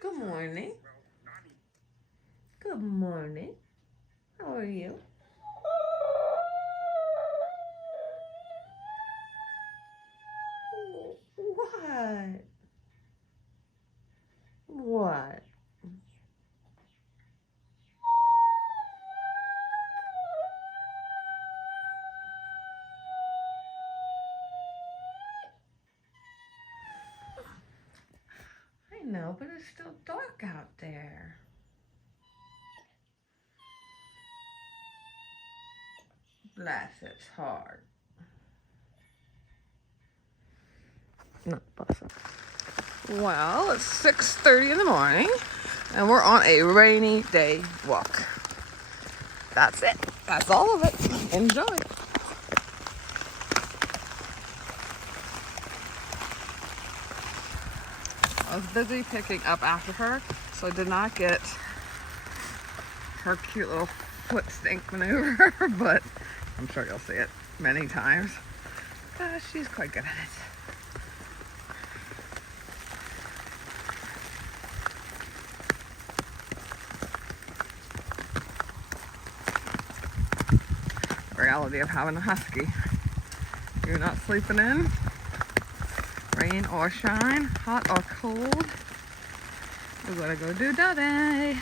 Good morning. Good morning. How are you? What? What? I know, but it's still dark out there. Bless its heart. Not bless it. Well, it's 6:30 in the morning, and we're on a rainy day walk. That's it. That's all of it. Enjoy. I was busy picking up after her, so I did not get her cute little foot stink maneuver, but I'm sure you'll see it many times. She's quite good at it. Reality of having a husky. You're not sleeping in, rain or shine, hot or cold. We gotta go do daddy.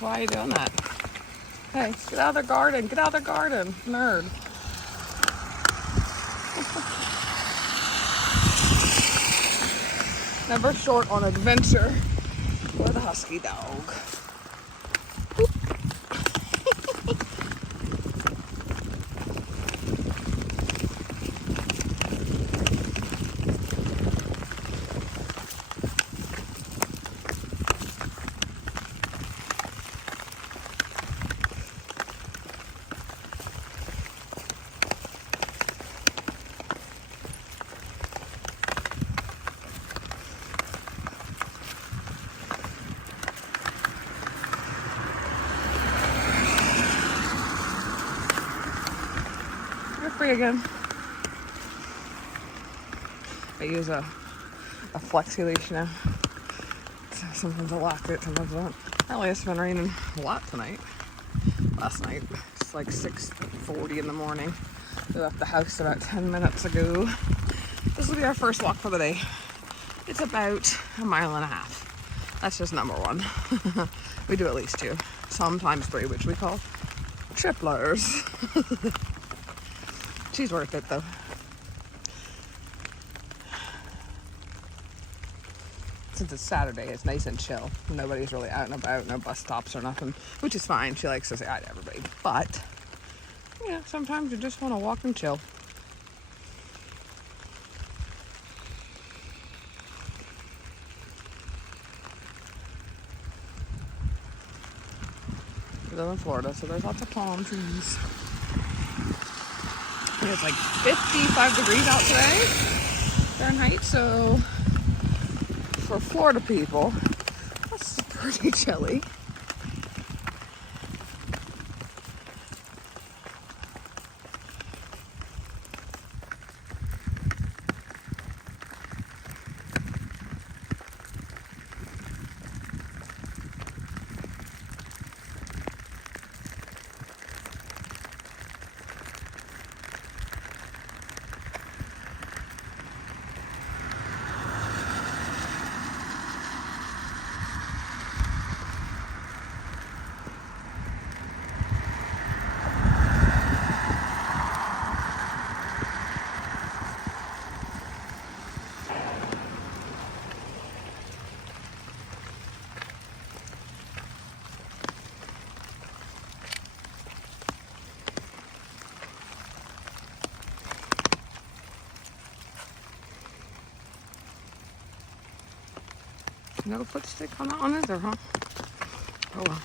Why are you doing that? Hey, get out of the garden. Get out of the garden, nerd. Never short on adventure with a husky dog. You're free again. I use a flexi leash now. Sometimes I lock it, sometimes I don't. Apparently it's been raining a lot tonight. Last night. It's like 6:40 in the morning. We left the house about 10 minutes ago. This will be our first walk for the day. It's about a mile and a half. That's just number one. We do at least 2, sometimes 3, which we call triplers. She's worth it though. Since it's Saturday, it's nice and chill. Nobody's really out and about, no bus stops or nothing, which is fine. She likes to say hi to everybody. But, yeah, sometimes you just want to walk and chill. We live in Florida, so there's lots of palm trees. I think it's like 55 degrees out today, Fahrenheit, so for Florida people, that's pretty chilly. No lipstick on that one either, huh? Oh well.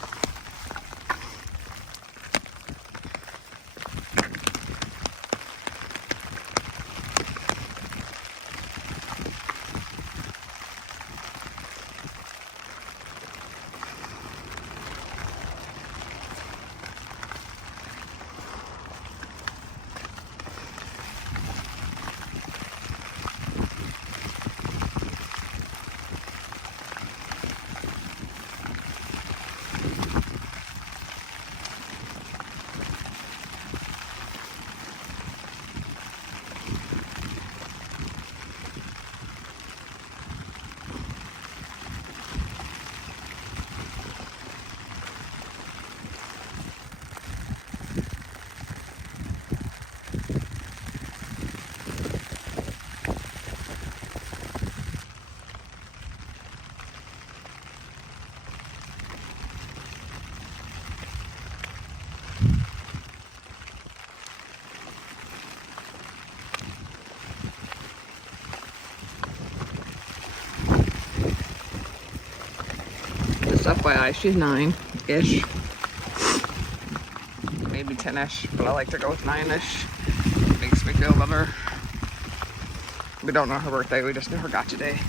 Just FYI, she's 9-ish. Maybe 10-ish, but I like to go with 9-ish. Makes me feel better. We don't know her birthday, we just know her gotcha day.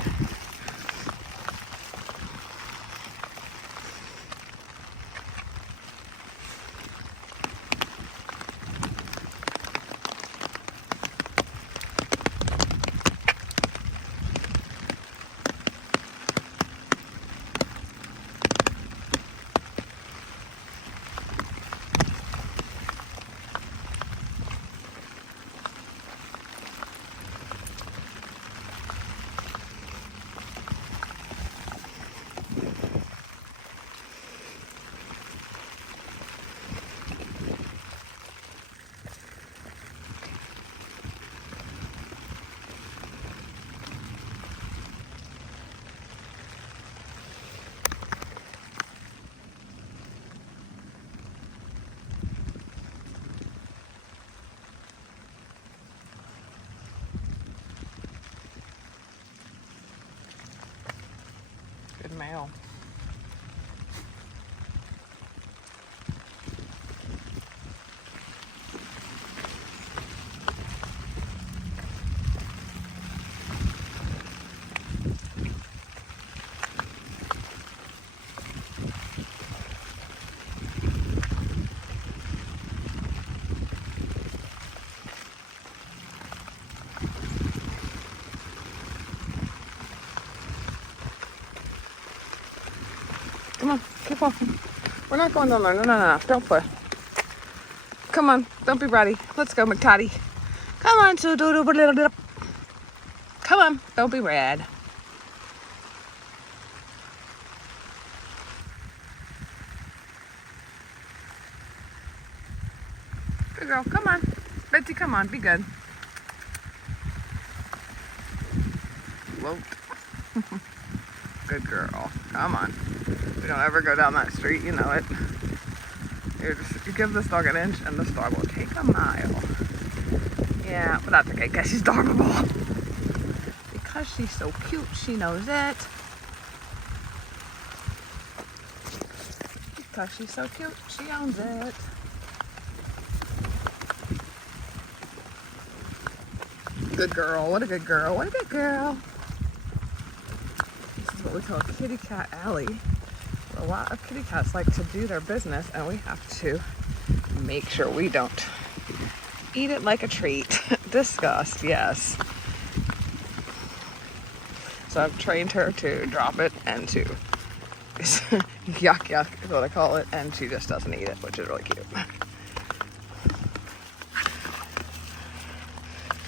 Good mail. Come on, keep walking. We're not going down there. No. Don't play. Come on, don't be bratty. Let's go, McToddy. Come on, so come on, don't be rad. Good girl, come on. Bitsy, come on, be good. Float. Good girl, come on. We don't ever go down that street, you know it. You give this dog an inch and this dog will take a mile. Yeah, but that's okay because she's doggable. Because she's so cute, she knows it. Because she's so cute, she owns it. Good girl, what a good girl, what a good girl. This is what we call a kitty cat alley. A lot of kitty cats like to do their business and we have to make sure we don't eat it like a treat. Disgust, yes. So I've trained her to drop it and to yuck yuck is what I call it, and she just doesn't eat it, which is really cute.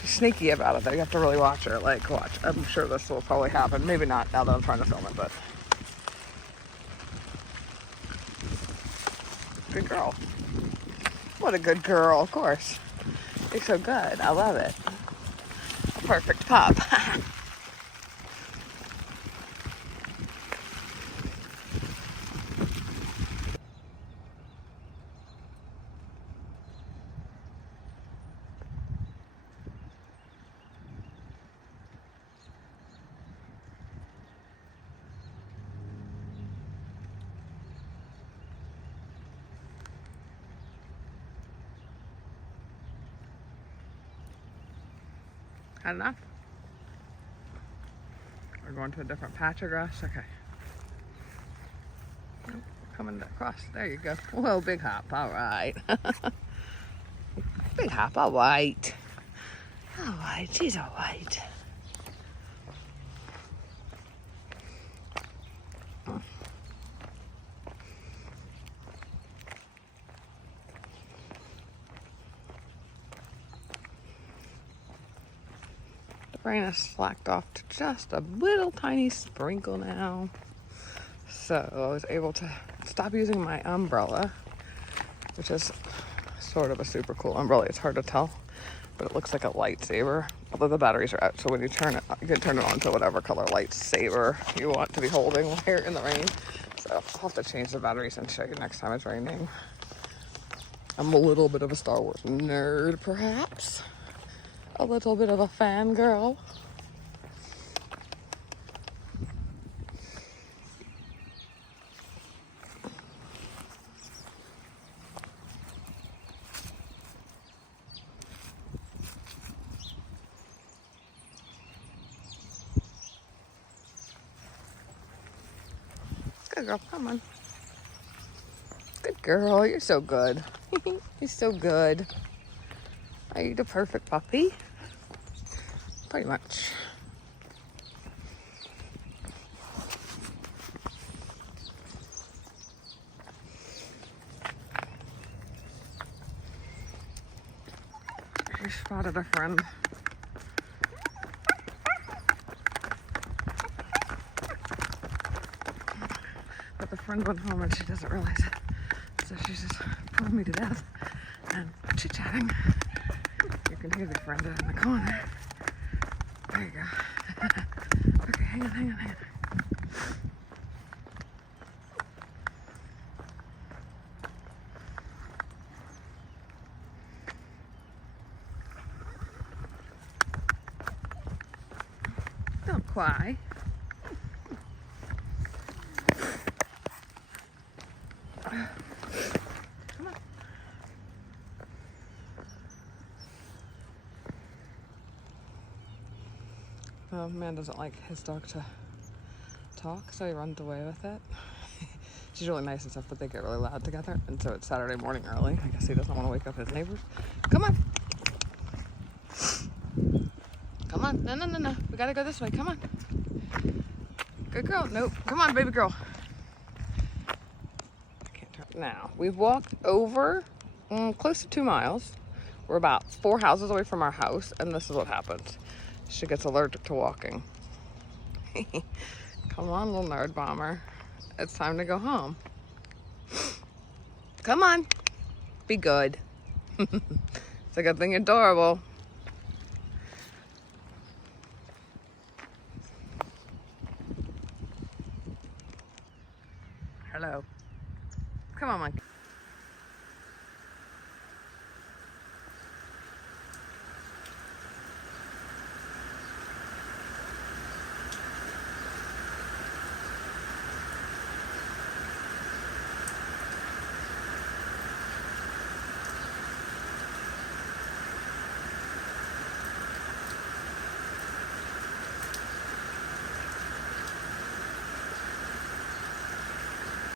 She's sneaky about it though, you have to really watch her, like watch. I'm sure this will probably happen, maybe not now that I'm trying to film it, but good girl. What a good girl, of course. You're so good. I love it. A perfect pup. Had enough? We're going to a different patch of grass? Okay. Nope, coming across. There you go. Whoa, big hop. All right. Big hop. All right. All right. She's all right. The rain has slacked off to just a little tiny sprinkle now. So I was able to stop using my umbrella, which is sort of a super cool umbrella. It's hard to tell, but it looks like a lightsaber. Although the batteries are out, so when you turn it, you can turn it on to whatever color lightsaber you want to be holding while you're in the rain. So I'll have to change the batteries and show you next time it's raining. I'm a little bit of a Star Wars nerd, perhaps. A little bit of a fangirl. Good girl, come on. Good girl, you're so good. You're so good. Are you the perfect puppy? Pretty much. She spotted a friend. But the friend went home and she doesn't realize it. So she's just pulling me to death and chit-chatting. You can hear the friend in the corner. There you go. Okay, hang on. Don't cry. Come on. The man doesn't like his dog to talk, so he runs away with it. She's really nice and stuff, but they get really loud together, and so it's Saturday morning early. I guess he doesn't want to wake up his neighbors. Come on. Come on. No. We gotta go this way. Come on. Good girl. Nope. Come on, baby girl. I can't turn. Now, we've walked over close to 2 miles. We're about 4 houses away from our house, and this is what happens. She gets allergic to walking. Come on, little nerd bomber. It's time to go home. Come on. Be good. It's a good thing you're adorable.